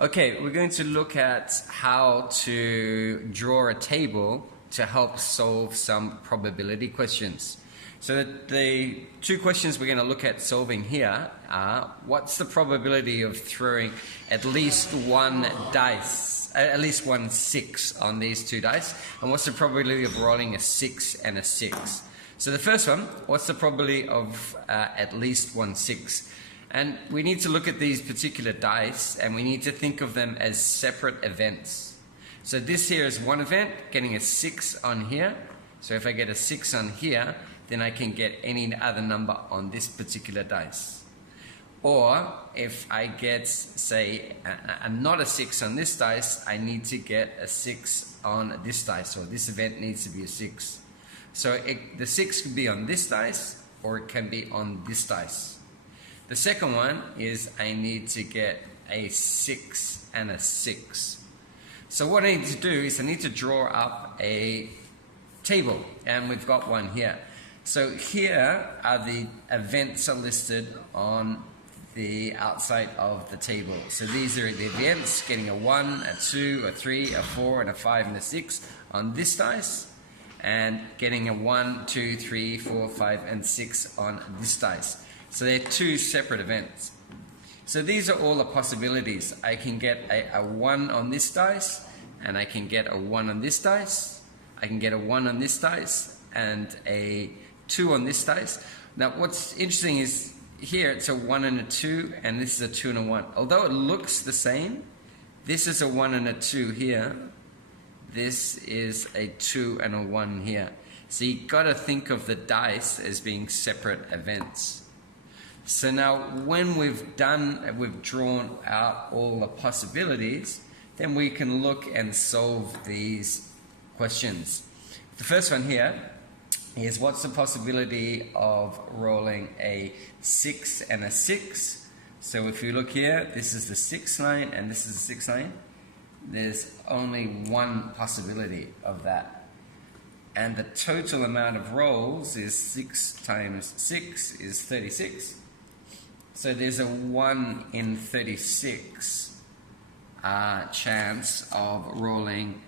Okay, we're going to look at how to draw a table to help solve some probability questions. So the two questions we're going to look at solving here are: what's the probability of throwing at least one six on these two dice, and what's the probability of rolling a 6 and a 6? So the first one, what's the probability of at least one 6? And we need to look at these particular dice and we need to think of them as separate events. So this here is one event, getting a 6 on here. So if I get a 6 on here, then I can get any other number on this particular dice. Or if I get, say, not a 6 on this dice, I need to get a 6 on this dice, or this event needs to be a 6. So the 6 could be on this dice, or it can be on this dice. The second one is I need to get a 6 and a 6. So what I need to do is I need to draw up a table, and we've got one here. So here are the events are listed on the outside of the table. So these are the events, getting a 1, a 2, a 3, a 4, and a 5, and a 6 on this dice, and getting a 1, 2, 3, 4, 5, and 6 on this dice. So they're two separate events. So these are all the possibilities. I can get a 1 on this dice, and I can get a 1 on this dice. I can get a 1 on this dice, and a 2 on this dice. Now what's interesting is here it's a 1 and a 2, and this is a 2 and a 1. Although it looks the same, this is a 1 and a 2 here. This is a 2 and a 1 here. So you've got to think of the dice as being separate events. So now when we've drawn out all the possibilities, then we can look and solve these questions. The first one here is: what's the possibility of rolling a 6 and a 6? So if you look here, this is the 6 line and this is the 6 line. There's only one possibility of that. And the total amount of rolls is 6 times 6 is 36. So there's a 1 in 36 chance of rolling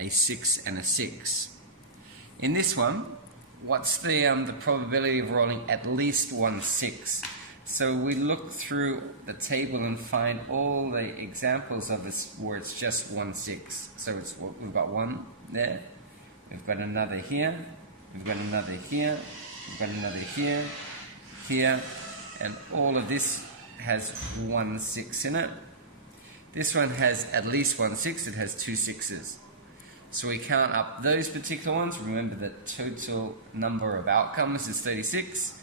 a 6 and a 6. In this one, what's the probability of rolling at least one 6? So we look through the table and find all the examples of this where it's just 1 6. So we've got 1 there, we've got another here, we've got another here, we've got another here, here, and all of this has 1 6 in it. This one has at least 1 6, it has 2 6s. So we count up those particular ones. Remember the total number of outcomes is 36.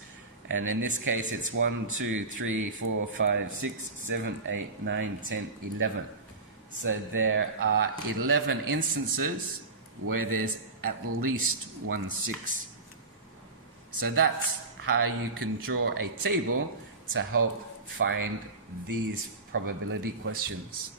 And in this case it's 1, 2, 3, 4, 5, 6, 7, 8, 9, 10, 11. So there are 11 instances where there's at least 1 6. So that's how you can draw a table to help find these probability questions.